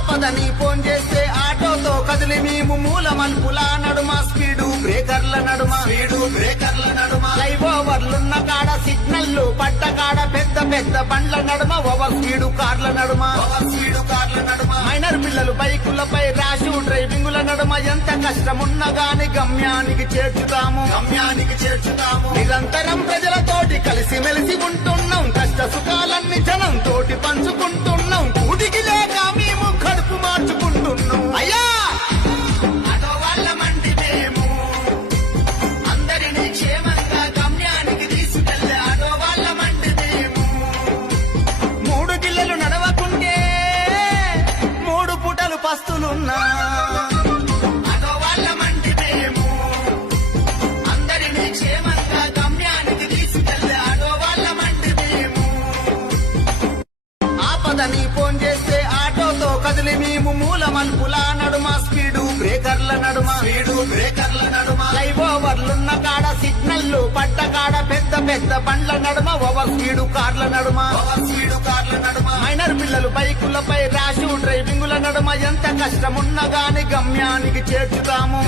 ఆపదని phone చేస్తే ఆటోతో కదిలి మేము మూల మలుపుల నడుమ స్పీడు బ్రేకర్ల నడుమ లైవ్ ఓవర్లున్న కాడ సిగ్నల్లు పడ్డ కాడ పెద్ద పెద్ద బండ్ల నడుమ ఓవర్ స్పీడు కార్ల నడుమ మైనర్ పిల్లలు బైకులపై ర్యాషు డ్రైవింగుల నడుమ ఎంత కష్టమున్నా గాని గమ్యానికి చేర్చుతాము నిరంతరం ప్రజలతోటి కలిసి మెలిసి ఉంటున్నాం కష్ట సుఖాలన్నీ జనం తోటి పంచుకుంటున్నాం కూటికి లేక మేము కడుపు మార్చుకుంటున్నాం అయ్యా ఆటో వాళ్ళమంటి మేము అందరినీ క్షేమంగా గమ్యానికి తీసుకెళ్లే ఆటో వాళ్ళమంటి మేము 3 గిల్లలు నడవకుంటే 3 పూటలు పస్తులున్నా ఆటో వాళ్ళమంటి మేము అందరినీ క్షేమంగా గమ్యానికి తీసుకెళ్లే ఆటో వాళ్ళమంటి మేము ఆపదని ఫోన్ చేస్తే ఆటోతో కదిలి మేము మూల మలుపుల నడుమ స్పీడు బ్రేకర్ల నడుమ లైవ్ ఓవర్లున్న కాడ సిగ్నల్లు పడ్డ కాడ పెద్ద పెద్ద బండ్ల నడుమ ఓవర్ స్పీడు కార్ల నడుమ మైనర్ పిల్లలు బైకులపై ర్యాషు డ్రైవింగుల నడుమ ఎంత కష్టమున్నా గాని గమ్యానికి చేర్చుతాము